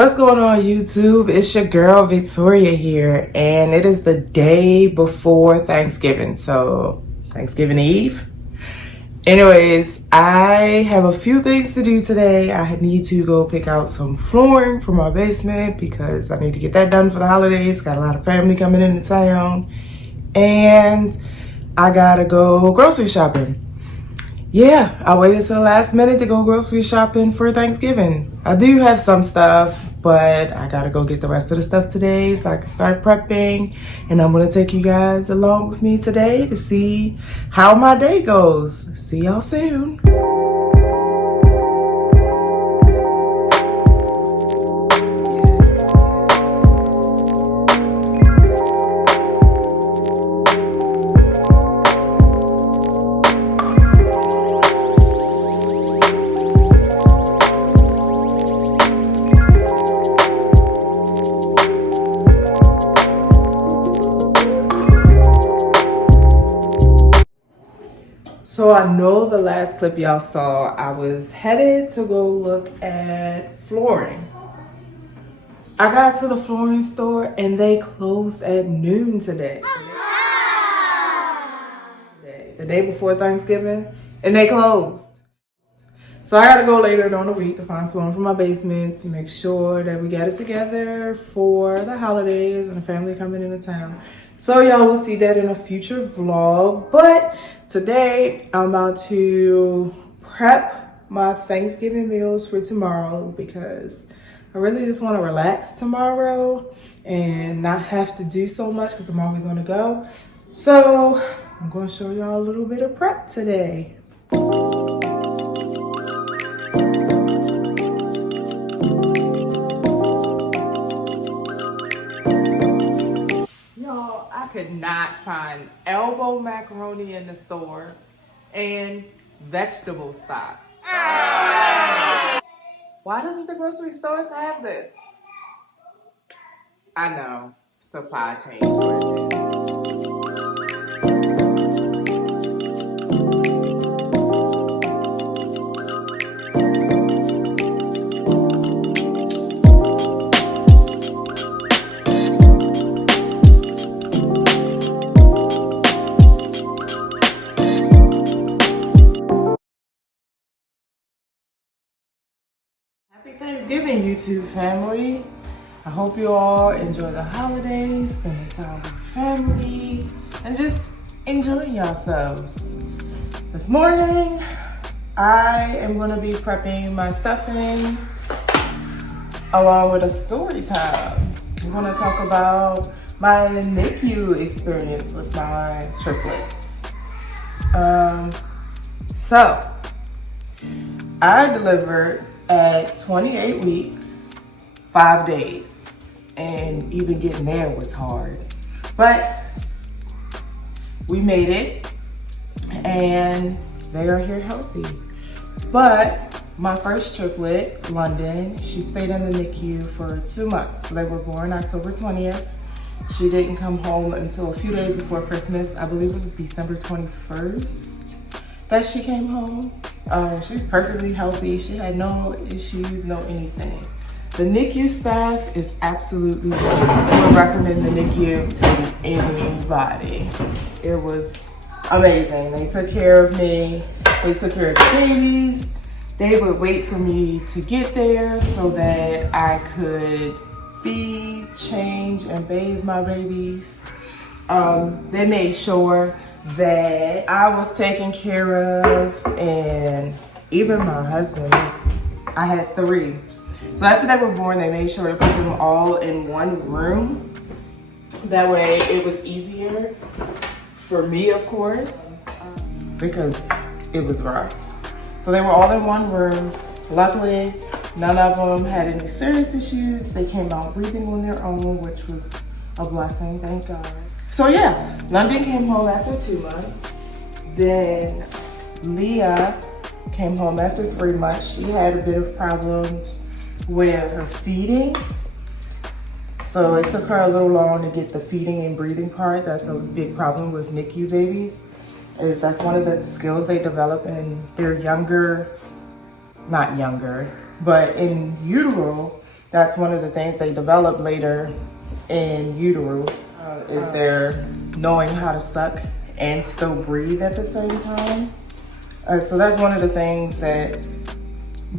What's going on, YouTube? It's your girl Victoria here, and it is the day before Thanksgiving, so Thanksgiving Eve. Anyways, I have a few things to do today. I need to go pick out some flooring for my basement because I need to get that done for the holidays. Got a lot of family coming into town, and I gotta go grocery shopping. Yeah, I waited till the last minute to go grocery shopping for Thanksgiving. I do have some stuff, but I gotta go get the rest of the stuff today so I can start prepping. And I'm gonna take you guys along with me today to see how my day goes. See y'all soon. So I know the last clip y'all saw, I was headed to go look at flooring. I got to the flooring store and they closed at noon today. The day before Thanksgiving, and they closed. So I gotta go later on the week to find flooring for my basement to make sure that we got it together for the holidays and the family coming into town. So y'all will see that in a future vlog. But today I'm about to prep my Thanksgiving meals for tomorrow because I really just want to relax tomorrow and not have to do so much because I'm always on the go. So I'm going to show y'all a little bit of prep today. I could not find elbow macaroni in the store and vegetable stock. Why doesn't the grocery stores have this? I know, supply chain shortage. Happy Thanksgiving, YouTube family. I hope you all enjoy the holidays, spending time with family, and just enjoying yourselves. This morning, I am going to be prepping my stuffing along with a story time. I'm going to talk about my NICU experience with my triplets. So, I delivered at 28 weeks, 5 days, and even getting there was hard. But we made it, and they are here healthy. But my first triplet, London, she stayed in the NICU for 2 months. They were born October 20th. She didn't come home until a few days before Christmas. I believe it was December 21st that she came home. She was perfectly healthy. She had no issues, no anything. The NICU staff is absolutely great. I would recommend the NICU to anybody. It was amazing. They took care of me. They took care of the babies. They would wait for me to get there so that I could feed, change, and bathe my babies. They made sure that I was taken care of, and even my husband. I had 3. So after they were born, they made sure to put them all in one room. That way it was easier for me, of course, because it was rough. So they were all in one room. Luckily, none of them had any serious issues. They came out breathing on their own, which was a blessing, thank God. So yeah, London came home after 2 months. Then Leah came home after 3 months. She had a bit of problems with her feeding. So it took her a little long to get the feeding and breathing part. That's a big problem with NICU babies. That's one of the skills they develop in their younger, not younger, but in utero That's one of the things they develop later in utero, is their knowing how to suck and still breathe at the same time. So that's one of the things that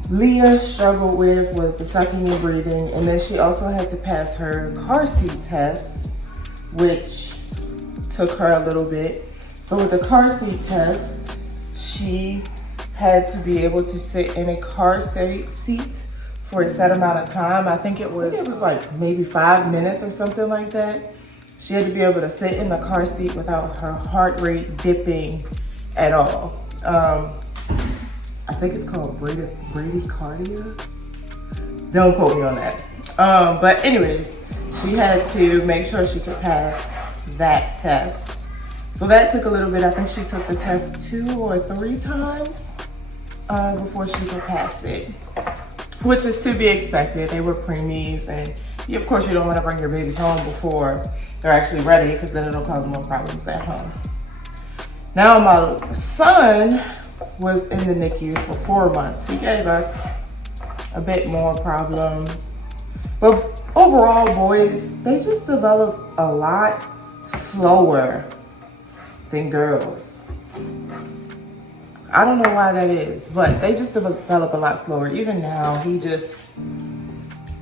Leah struggled with, was the sucking and breathing. And then she also had to pass her car seat test, which took her a little bit. So with the car seat test, she had to be able to sit in a car seat for a set amount of time. I think it was like maybe 5 minutes or something like that. She had to be able to sit in the car seat without her heart rate dipping at all. I think it's called bradycardia. Don't quote me on that. But anyways, she had to make sure she could pass that test. So that took a little bit. I think she took the test 2 or 3 times before she could pass it, which is to be expected. They were preemies, and of course you don't want to bring your babies home before they're actually ready, because then it'll cause more problems at home. Now my son was in the NICU for 4 months. He gave us a bit more problems, but overall, boys, they just develop a lot slower than girls. I don't know why that is, but they just develop a lot slower. Even now,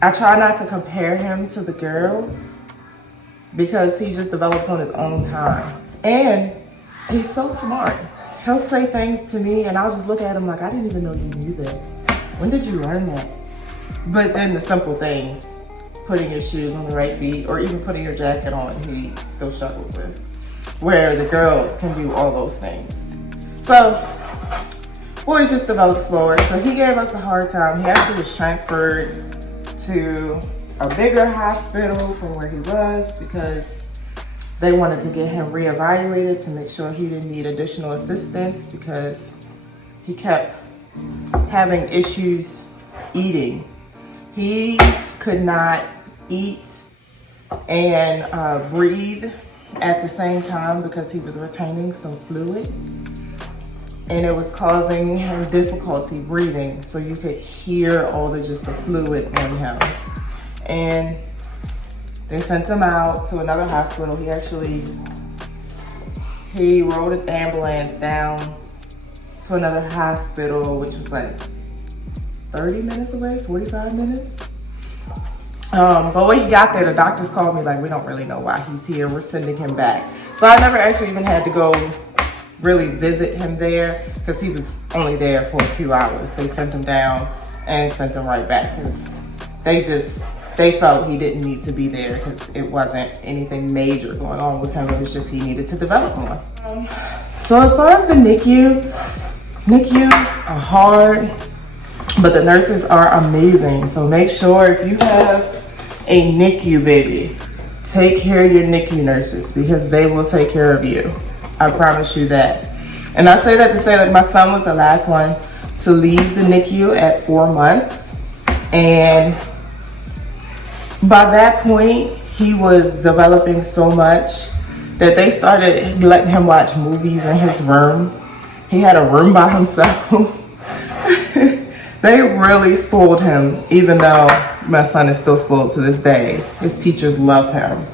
I try not to compare him to the girls, because he just develops on his own time. And he's so smart. He'll say things to me and I'll just look at him like, I didn't even know you knew that. When did you learn that? But then the simple things, putting your shoes on the right feet, or even putting your jacket on, he still struggles with. Where the girls can do all those things. So, boys just develop slower. So he gave us a hard time. He actually was transferred to a bigger hospital from where he was, because they wanted to get him reevaluated to make sure he didn't need additional assistance, because he kept having issues eating. He could not eat and breathe at the same time because he was retaining some fluid, and it was causing him difficulty breathing. So you could hear all the fluid in him. And they sent him out to another hospital. He rode an ambulance down to another hospital, which was like 30 minutes away, 45 minutes. But when he got there, the doctors called me like, we don't really know why he's here. We're sending him back. So I never actually even had to go really visit him there, because he was only there for a few hours. They sent him down and sent him right back, because they felt he didn't need to be there, because it wasn't anything major going on with him. It was just he needed to develop more. So as far as the NICUs are hard, but the nurses are amazing. So make sure if you have a NICU baby, take care of your NICU nurses, because they will take care of you. I promise you that. And I say that to say that my son was the last one to leave the NICU at 4 months. And by that point, he was developing so much that they started letting him watch movies in his room. He had a room by himself. They really spoiled him, even though my son is still spoiled to this day. His teachers love him.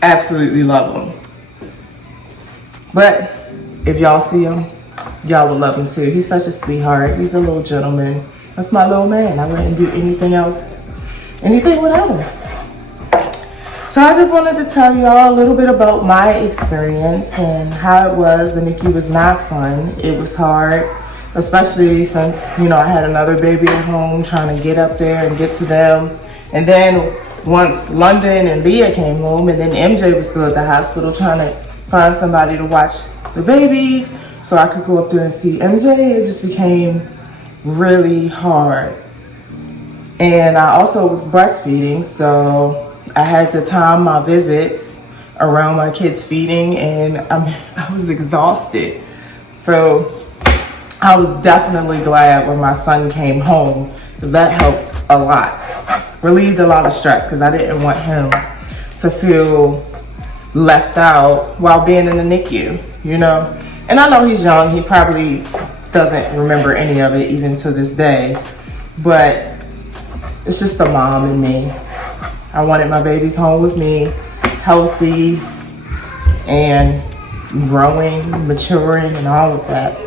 Absolutely love him. But if y'all see him, y'all would love him too. He's such a sweetheart. He's a little gentleman. That's my little man. I wouldn't do anything without him. So I just wanted to tell y'all a little bit about my experience and how it was. The NICU was not fun. It was hard, especially since, I had another baby at home, trying to get up there and get to them. And then once London and Leah came home, and then MJ was still at the hospital, trying to find somebody to watch the babies so I could go up there and see MJ, it just became really hard. And I also was breastfeeding, so I had to time my visits around my kids feeding, and I was exhausted. So I was definitely glad when my son came home, because that helped a lot. Relieved a lot of stress, because I didn't want him to feel left out while being in the NICU, And I know he's young. He probably doesn't remember any of it even to this day. But It's just the mom in me. I wanted my babies home with me, healthy and growing, maturing, and all of that.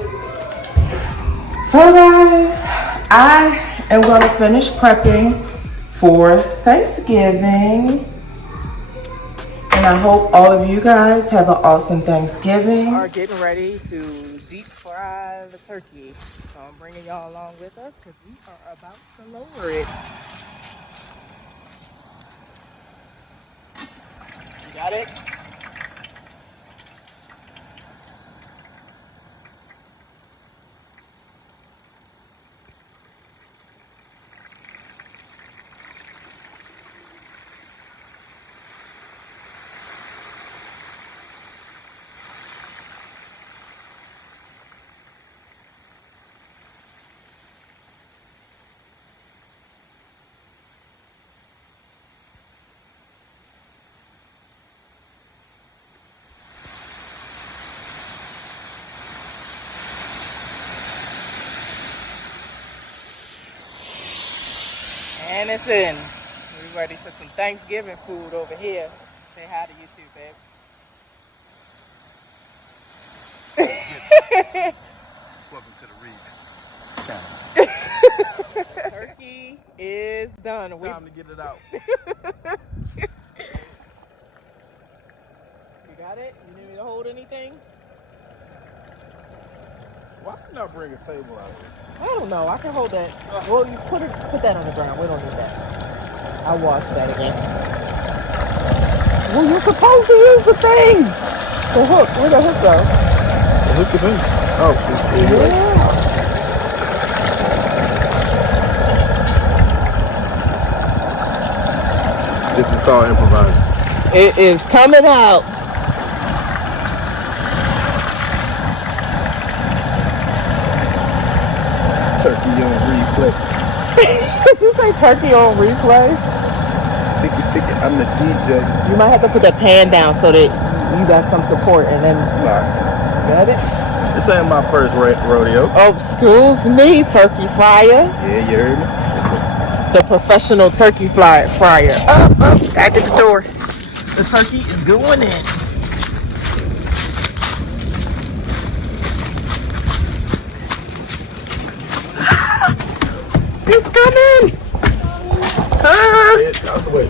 So guys, I am gonna finish prepping for Thanksgiving. And I hope all of you guys have an awesome Thanksgiving. We are getting ready to deep fry the turkey. So I'm bringing y'all along with us because we are about to lower it. You got it? And it's in. We're ready for some Thanksgiving food over here. Say hi to YouTube, babe. Welcome to the Reese. Turkey is done. It's time to get it out. You got it? You need me to hold anything? Why didn't I bring a table out here? I don't know. I can hold that. Well, you put that on the ground. We don't need that. I'll wash that again. Well, you're supposed to use the thing. The hook. Where'd the hook go? The hook is in. Oh, it's yeah. This is called improvising. It is coming out. Turkey on replay. Did you say turkey on replay? Ticky, I'm the DJ. You might have to put that pan down so that you got some support and then. Nah. Got it? This ain't my first rodeo. Oh, excuse me, turkey fryer. Yeah, you heard me. The professional turkey fryer. Back at the door. The turkey is going in. It's coming. Out the way.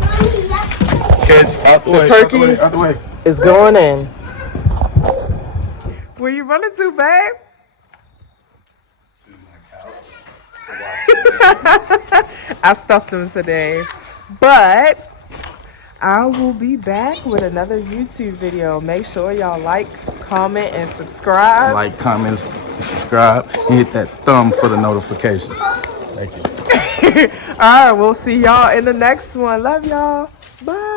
Kids, out the way. The turkey out the way. is going in. Where you running to, babe? To my couch. I stuffed them today. But I will be back with another YouTube video. Make sure y'all like, comment, and subscribe. Like, comment, subscribe, and hit that thumb for the notifications. Thank you. All right, we'll see y'all in the next one. Love y'all. Bye.